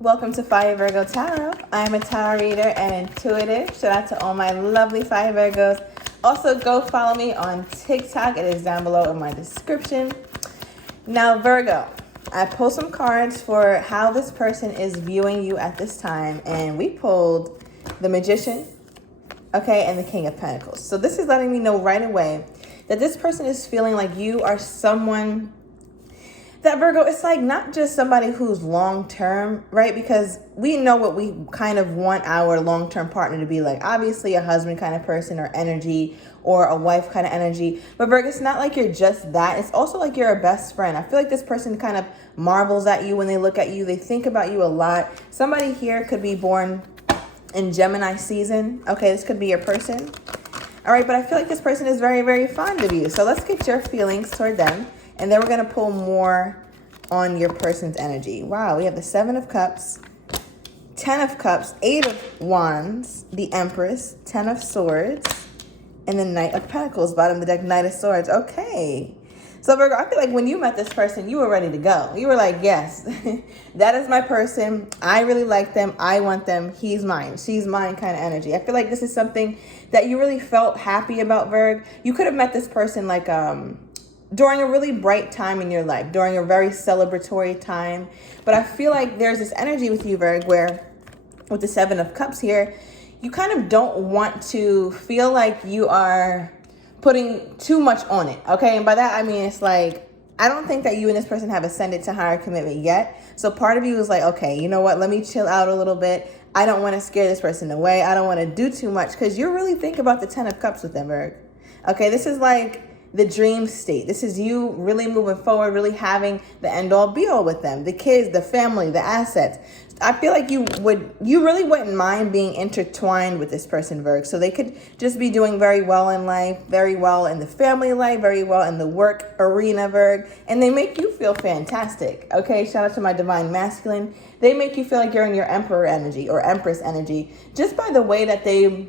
Welcome to Fire Virgo Tarot. I am a tarot reader and intuitive. Shout out to all my lovely Fire Virgos. Also, go follow me on TikTok. It is down below in my description. Now, Virgo, I pulled some cards for how this person is viewing you at this time, and we pulled the Magician, okay, and the King of Pentacles. So this is letting me know right away that this person is feeling like you are someone that, Virgo, it's like not just somebody who's long-term, right? Because we know what we kind of want our long-term partner to be like. Obviously, a husband kind of person or energy, or a wife kind of energy. But Virgo, it's not like you're just that. It's also like you're a best friend. I feel like this person kind of marvels at you when they look at you. They think about you a lot. Somebody here could be born in Gemini season. Okay, this could be your person. All right, but I feel like this person is very, very fond of you. So let's get your feelings toward them. And then we're going to pull more on your person's energy. Wow, we have the 7 of Cups, 10 of Cups, 8 of Wands, the Empress, 10 of Swords, and the Knight of Pentacles. Bottom of the deck, Knight of Swords. Okay. So, Virgo, I feel like when you met this person, you were ready to go. You were like, yes, that is my person. I really like them. I want them. He's mine. She's mine kind of energy. I feel like this is something that you really felt happy about, Virgo. You could have met this person like during a really bright time in your life, during a very celebratory time. But I feel like there's this energy with you, Virgo, where with the 7 of Cups here, you kind of don't want to feel like you are putting too much on it, okay? And by that, I mean, it's like, I don't think that you and this person have ascended to higher commitment yet. So part of you is like, okay, you know what? Let me chill out a little bit. I don't want to scare this person away. I don't want to do too much, because you really think about the 10 of Cups with them, Virgo. Okay, this is like the dream state. This is you really moving forward, really having the end all be all with them, the kids, the family, the assets. I feel like you really wouldn't mind being intertwined with this person, Virgo. So they could just be doing very well in life, very well in the family life, very well in the work arena, Virgo. And they make you feel fantastic. Okay, shout out to my divine masculine. They make you feel like you're in your emperor energy or empress energy just by the way that they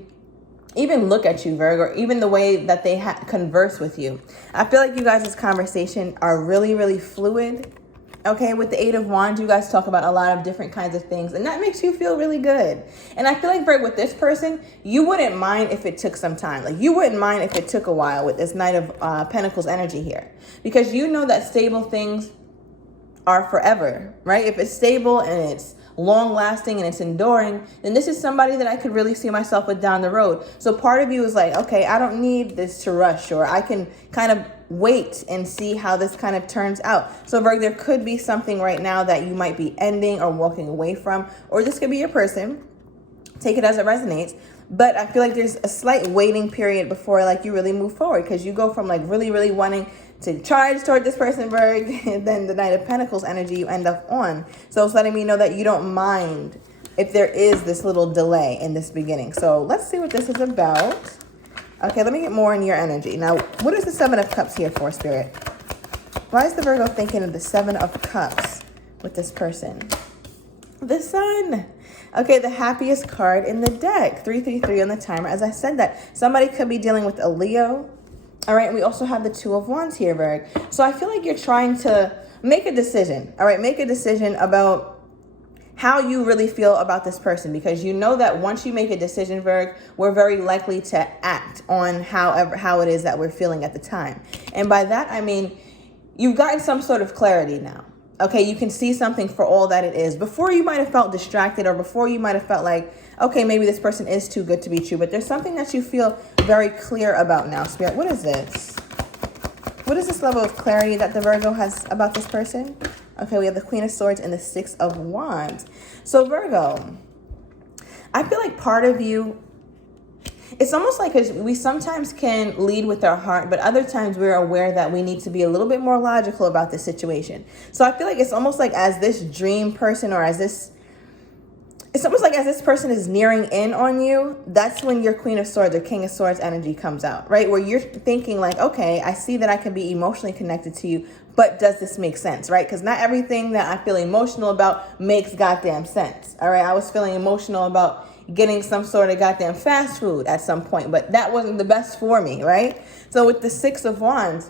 even look at you, Virgo, or even the way that they converse with you. I feel like you guys' conversation are really, really fluid. Okay, with the 8 of Wands, you guys talk about a lot of different kinds of things, and that makes you feel really good. And I feel like, Virgo, with this person, you wouldn't mind if it took some time. Like, you wouldn't mind if it took a while with this Knight of Pentacles energy here. Because you know that stable things are forever, right? If it's stable and it's long lasting and it's enduring, then this is somebody that I could really see myself with down the road. So part of you is like, okay, I don't need this to rush, or I can kind of wait and see how this kind of turns out. So Virgo, there could be something right now that you might be ending or walking away from, or this could be your person. Take it as it resonates. But I feel like there's a slight waiting period before like you really move forward, because you go from like really, really wanting to charge toward this person, Virgo, and then the Knight of Pentacles energy you end up on. So it's letting me know that you don't mind if there is this little delay in this beginning. So let's see what this is about. Okay, let me get more in your energy. Now, what is the 7 of Cups here for, Spirit? Why is the Virgo thinking of the 7 of Cups with this person? The Sun. Okay, the happiest card in the deck. 333 on the timer. As I said that, somebody could be dealing with a Leo. All right, we also have the 2 of Wands here, Virgo. So I feel like you're trying to make a decision. All right, make a decision about how you really feel about this person, because you know that once you make a decision, Virgo, we're very likely to act on how it is that we're feeling at the time. And by that, I mean, you've gotten some sort of clarity now. Okay, you can see something for all that it is. Before, you might have felt distracted, or before you might have felt like, okay, maybe this person is too good to be true, but there's something that you feel very clear about now, Spirit. What is this? What is this level of clarity that the Virgo has about this person? Okay, we have the Queen of Swords and the 6 of Wands. So Virgo, I feel like part of you, it's almost like we sometimes can lead with our heart, but other times we're aware that we need to be a little bit more logical about this situation. So I feel like it's almost like as this dream person, or it's almost like as this person is nearing in on you, that's when your Queen of Swords or King of Swords energy comes out, right? Where you're thinking like, okay, I see that I can be emotionally connected to you, but does this make sense, right? Because not everything that I feel emotional about makes goddamn sense, all right? I was feeling emotional about getting some sort of goddamn fast food at some point, but that wasn't the best for me, right? So with the 6 of Wands,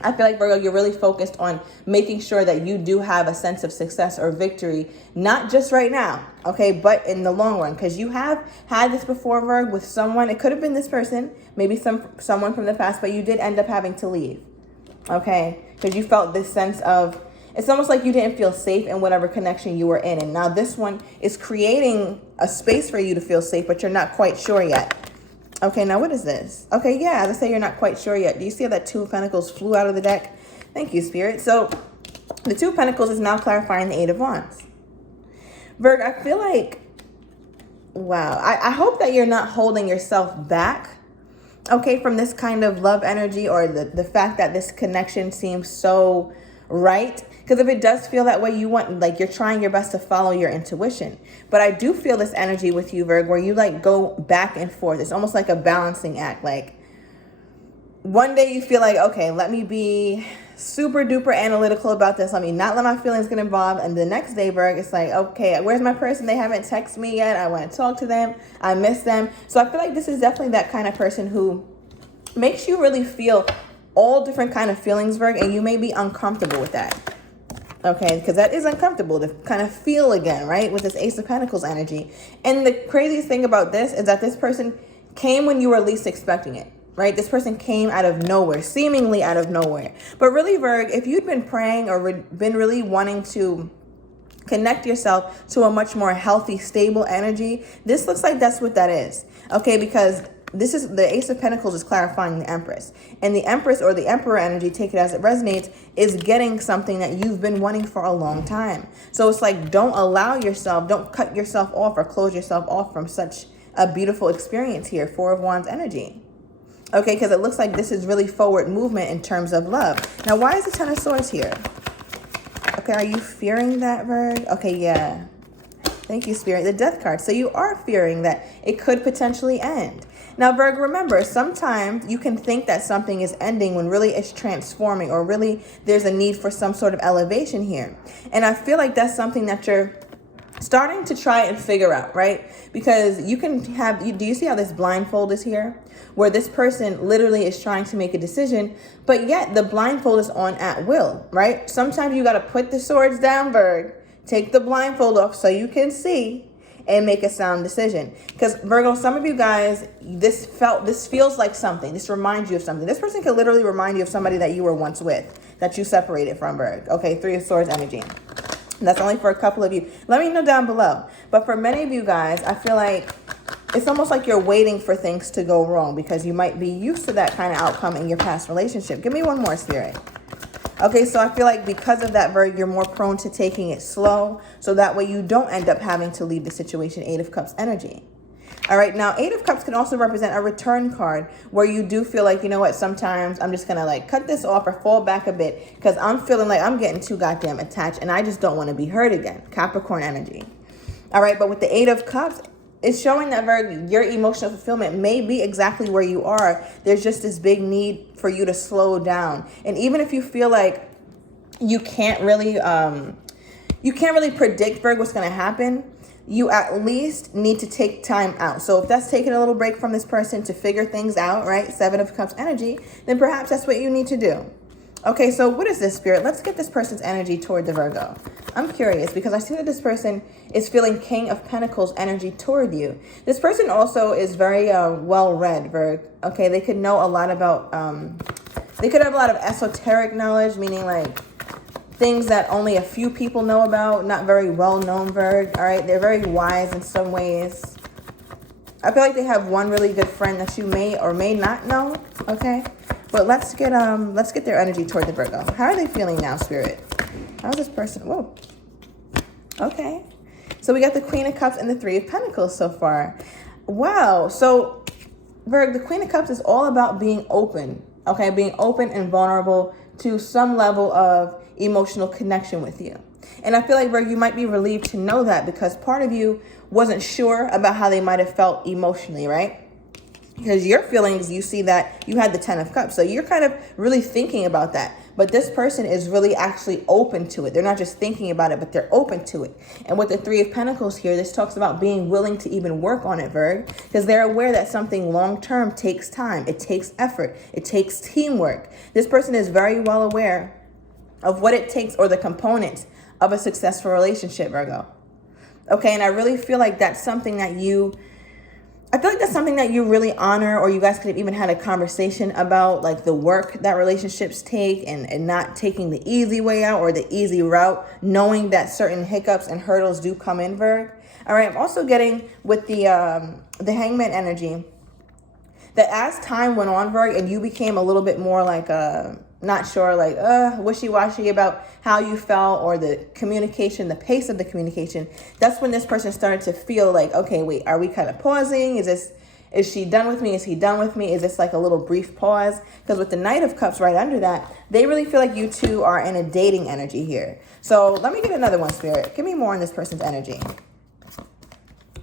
I feel like, Virgo, you're really focused on making sure that you do have a sense of success or victory, not just right now, okay, but in the long run, because you have had this before, Virgo, with someone. It could have been this person, maybe someone from the past, but you did end up having to leave, okay, because you felt this sense of, it's almost like you didn't feel safe in whatever connection you were in. And now this one is creating a space for you to feel safe, but you're not quite sure yet. Okay, now what is this? Okay, yeah, as I say, you're not quite sure yet. Do you see how that Two of Pentacles flew out of the deck? Thank you, Spirit. So the Two of Pentacles is now clarifying the Eight of Wands. Virgo, I feel like, wow, I hope that you're not holding yourself back, okay, from this kind of love energy, or the fact that this connection seems so right. Because if it does feel that way, you want, like, you're trying your best to follow your intuition. But I do feel this energy with you, Virgo, where you like go back and forth. It's almost like a balancing act. Like, one day you feel like, okay, let me be super duper analytical about this. Let me not let my feelings get involved. And the next day, Virgo, it's like, okay, where's my person? They haven't texted me yet. I want to talk to them. I miss them. So I feel like this is definitely that kind of person who makes you really feel all different kind of feelings, Virgo, and you may be uncomfortable with that. Okay, because that is uncomfortable to kind of feel again, right? With this Ace of Pentacles energy. And the craziest thing about this is that this person came when you were least expecting it, right? This person came out of nowhere, seemingly out of nowhere. But really, Virgo, if you'd been praying or been really wanting to connect yourself to a much more healthy, stable energy, this looks like that's what that is. Okay, because this is the Ace of Pentacles is clarifying the Empress. And the Empress, or the Emperor energy, take it as it resonates, is getting something that you've been wanting for a long time. So it's like, don't cut yourself off or close yourself off from such a beautiful experience here. Four of Wands energy. Okay, because it looks like this is really forward movement in terms of love. Now, why is the Ten of Swords here? Okay, are you fearing that, Virgo? Okay, yeah. Thank you, Spirit. The Death card. So you are fearing that it could potentially end. Now, Virgo, remember, sometimes you can think that something is ending when really it's transforming, or really there's a need for some sort of elevation here. And I feel like that's something that you're starting to try and figure out, right? Because you can have, do you see how this blindfold is here? Where this person literally is trying to make a decision, but yet the blindfold is on at will, right? Sometimes you got to put the swords down, Virgo. Take the blindfold off so you can see and make a sound decision. Because Virgo, some of you guys, this feels like something. This reminds you of something. This person could literally remind you of somebody that you were once with, that you separated from, Virgo. Okay, Three of Swords energy. And that's only for a couple of you. Let me know down below. But for many of you guys, I feel like it's almost like you're waiting for things to go wrong, because you might be used to that kind of outcome in your past relationship. Give me one more, Spirit. Okay, so I feel like because of that, Virgo, you're more prone to taking it slow, so that way you don't end up having to leave the situation. Eight of Cups energy. All right, now Eight of Cups can also represent a return card, where you do feel like, you know what, sometimes I'm just going to like cut this off or fall back a bit, because I'm feeling like I'm getting too goddamn attached and I just don't want to be hurt again. Capricorn energy. All right, but with the Eight of Cups, it's showing that, Virgo, your emotional fulfillment may be exactly where you are. There's just this big need for you to slow down. And even if you feel like you can't really predict, Virgo, what's going to happen, you at least need to take time out. So if that's taking a little break from this person to figure things out, right? Seven of Cups energy, then perhaps that's what you need to do. Okay, so what is this, Spirit? Let's get this person's energy toward the Virgo. I'm curious, because I see that this person is feeling King of Pentacles energy toward you. This person also is very well-read, Virgo. Okay, they could know a lot about, they could have a lot of esoteric knowledge, meaning like things that only a few people know about, not very well-known, Virgo. All right, they're very wise in some ways. I feel like they have one really good friend that you may or may not know, okay? But let's get their energy toward the Virgo. How are they feeling now, Spirit? How's this person? Whoa. Okay. So we got the Queen of Cups and the Three of Pentacles so far. Wow. So, Virgo, the Queen of Cups is all about being open, okay? Being open and vulnerable to some level of emotional connection with you. And I feel like, Virgo, you might be relieved to know that, because part of you wasn't sure about how they might have felt emotionally, right? Because your feelings, you see that you had the 10 of Cups. So you're kind of really thinking about that. But this person is really actually open to it. They're not just thinking about it, but they're open to it. And with the 3 of Pentacles here, this talks about being willing to even work on it, Virg. Because they're aware that something long-term takes time. It takes effort. It takes teamwork. This person is very well aware of what it takes or the components of a successful relationship, Virgo. Okay, and I really feel like that's something that I feel like that's something that you really honor, or you guys could have even had a conversation about, like the work that relationships take and not taking the easy way out or the easy route, knowing that certain hiccups and hurdles do come in, Virg. All right, I'm also getting with the Hangman energy that as time went on, Virg, and you became a little bit more like not sure, like wishy-washy about how you felt or the communication, the pace of the communication, that's when this person started to feel like, okay, wait, are we kind of pausing? Is she done with me? Is he done with me? Is this like a little brief pause? Because with the Knight of Cups right under that, they really feel like you two are in a dating energy here. So let me get another one, Spirit. Give me more on this person's energy.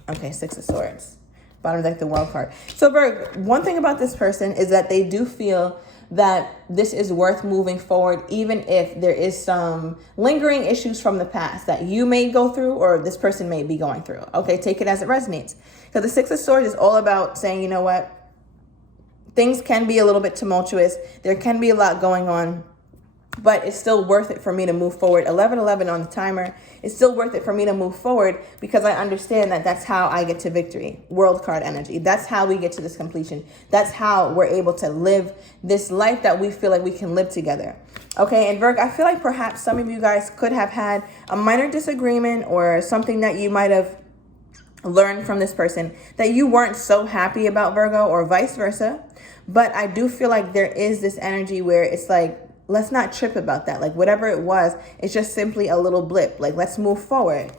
Okay, 6 of Swords. Bottom of the deck, the World card. So Virg, one thing about this person is that they do feel that this is worth moving forward, even if there is some lingering issues from the past that you may go through or this person may be going through. Okay, take it as it resonates. Because the 6 of Swords is all about saying, you know what, things can be a little bit tumultuous. There can be a lot going on, but it's still worth it for me to move forward. 1111 on the timer. It's still worth it for me to move forward because I understand that that's how I get to victory. World card energy. That's how we get to this completion. That's how we're able to live this life that we feel like we can live together. Okay, and Virg, I feel like perhaps some of you guys could have had a minor disagreement or something that you might have learned from this person that you weren't so happy about, Virgo, or vice versa. But I do feel like there is this energy where it's like, let's not trip about that. Like whatever it was, it's just simply a little blip. Like let's move forward.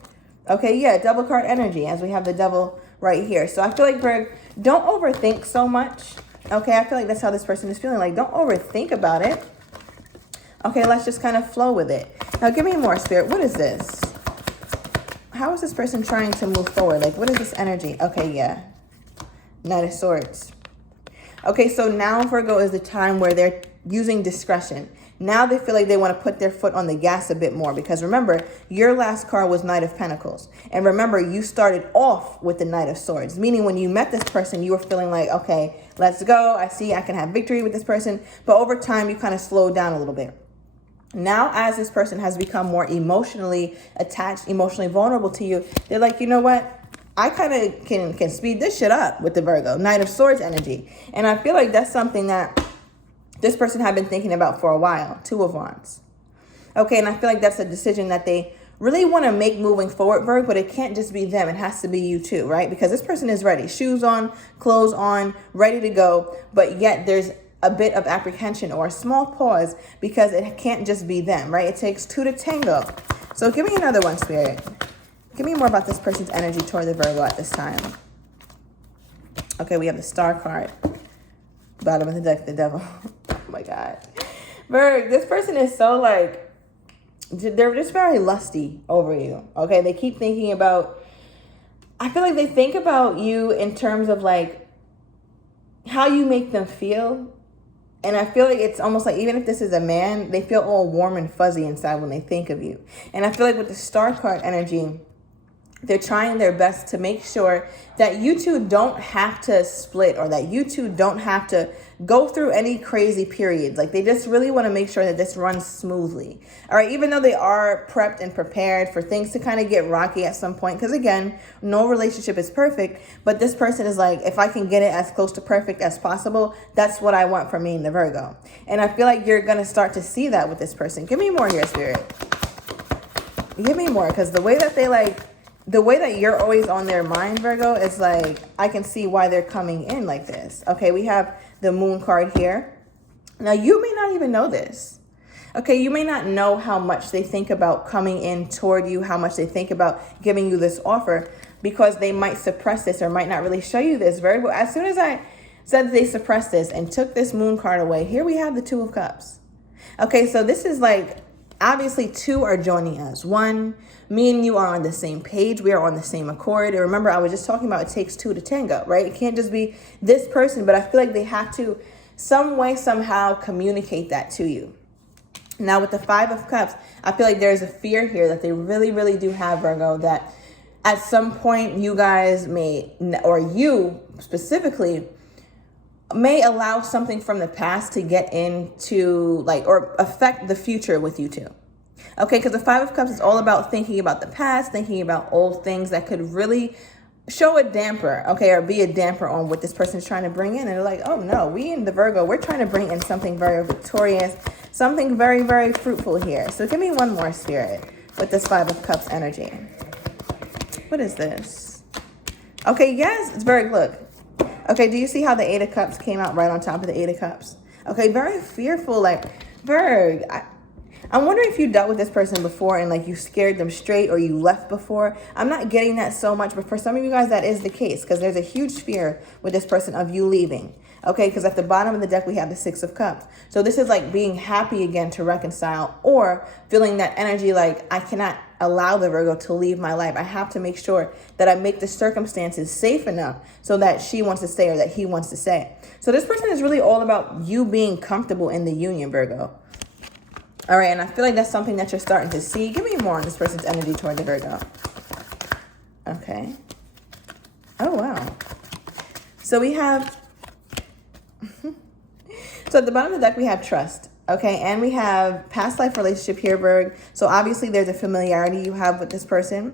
Okay, yeah, double card energy as we have the Devil right here. So I feel like, Virg, don't overthink so much. Okay, I feel like that's how this person is feeling. Like don't overthink about it. Okay, let's just kind of flow with it. Now give me more, Spirit. What is this? How is this person trying to move forward? Like what is this energy? Okay, yeah. Knight of Swords. Okay, so now, Virgo, is the time where they're using discretion. Now they feel like they want to put their foot on the gas a bit more because remember, your last card was Knight of Pentacles. And remember, you started off with the Knight of Swords, meaning when you met this person, you were feeling like, okay, let's go. I see I can have victory with this person. But over time, you kind of slowed down a little bit. Now, as this person has become more emotionally attached, emotionally vulnerable to you, they're like, you know what? I kind of can speed this shit up with the Virgo, Knight of Swords energy. And I feel like that's something that this person had been thinking about for a while. 2 of Wands. Okay, and I feel like that's a decision that they really want to make moving forward, Virgo, but it can't just be them. It has to be you too, right? Because this person is ready. Shoes on, clothes on, ready to go. But yet there's a bit of apprehension or a small pause because it can't just be them, right? It takes 2 to tango. So give me another one, Spirit. Give me more about this person's energy toward the Virgo at this time. Okay, we have the Star card. Bottom of the deck, the Devil. Oh my God. Virgo, this person is so like, they're just very lusty over you. Okay, they keep thinking about, I feel like they think about you in terms of like how you make them feel. And I feel like it's almost like even if this is a man, they feel all warm and fuzzy inside when they think of you. And I feel like with the Star card energy, they're trying their best to make sure that you two don't have to split or that you two don't have to go through any crazy periods. Like they just really want to make sure that this runs smoothly. All right, even though they are prepped and prepared for things to kind of get rocky at some point. Because again, no relationship is perfect. But this person is like, if I can get it as close to perfect as possible, that's what I want for me in the Virgo. And I feel like you're going to start to see that with this person. Give me more here, Spirit. Give me more, because the way that they like, the way that you're always on their mind, Virgo, is like, I can see why they're coming in like this. Okay, we have the Moon card here. Now, you may not even know this. Okay, you may not know how much they think about coming in toward you, how much they think about giving you this offer, because they might suppress this or might not really show you this, Virgo. As soon as I said they suppressed this and took this Moon card away, here we have the 2 of Cups. Okay, so this is like, obviously two are joining us. One, me and you are on the same page. We are on the same accord. And remember, I was just talking about it takes two to tango, right? It can't just be this person, but I feel like they have to some way, somehow communicate that to you. Now with the Five of Cups, I feel like there's a fear here that they really, really do have, Virgo, that at some point you guys may, or you specifically, may allow something from the past to get into or affect the future with you two. Okay, because the Five of Cups is all about thinking about the past, thinking about old things that could really show a damper, okay, or be a damper on what this person is trying to bring in. And they're like, oh no, we in the Virgo, we're trying to bring in something very victorious, something very, very fruitful here. So give me one more, Spirit, with this Five of Cups energy. What is this? Okay, yes, it's very, look. Okay, do you see how the Eight of Cups came out right on top of the Eight of Cups? Okay, very fearful, Virg, I'm wondering if you dealt with this person before and you scared them straight or you left before. I'm not getting that so much, but for some of you guys, that is the case because there's a huge fear with this person of you leaving. Okay, because at the bottom of the deck, we have the Six of Cups. So this is being happy again to reconcile or feeling that energy I cannot allow the Virgo to leave my life. I have to make sure that I make the circumstances safe enough so that she wants to stay or that he wants to stay. So this person is really all about you being comfortable in the union, Virgo. All right, and I feel like that's something that you're starting to see. Give me more on this person's energy toward the Virgo. Okay. Oh, wow. So we have... So at the bottom of the deck, we have trust. Okay, and we have past life relationship here, Virg. So obviously there's a familiarity you have with this person.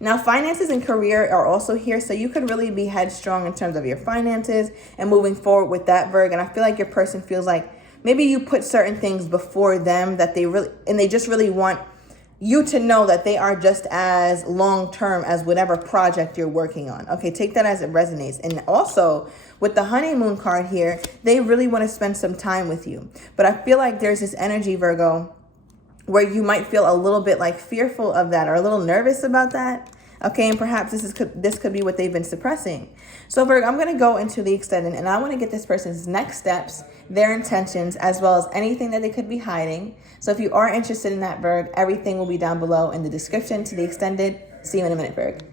Now, finances and career are also here, so you could really be headstrong in terms of your finances and moving forward with that, Virg. And I feel like your person feels like maybe you put certain things before them that they just really want you to know that they are just as long-term as whatever project you're working on. Okay, take that as it resonates. And also with the honeymoon card here, they really want to spend some time with you. But I feel like there's this energy, Virgo, where you might feel a little bit fearful of that or a little nervous about that. Okay, and perhaps this could be what they've been suppressing. So, Virgo, I'm going to go into the extended, and I want to get this person's next steps, their intentions, as well as anything that they could be hiding. So if you are interested in that, Virgo, everything will be down below in the description to the extended. See you in a minute, Virgo.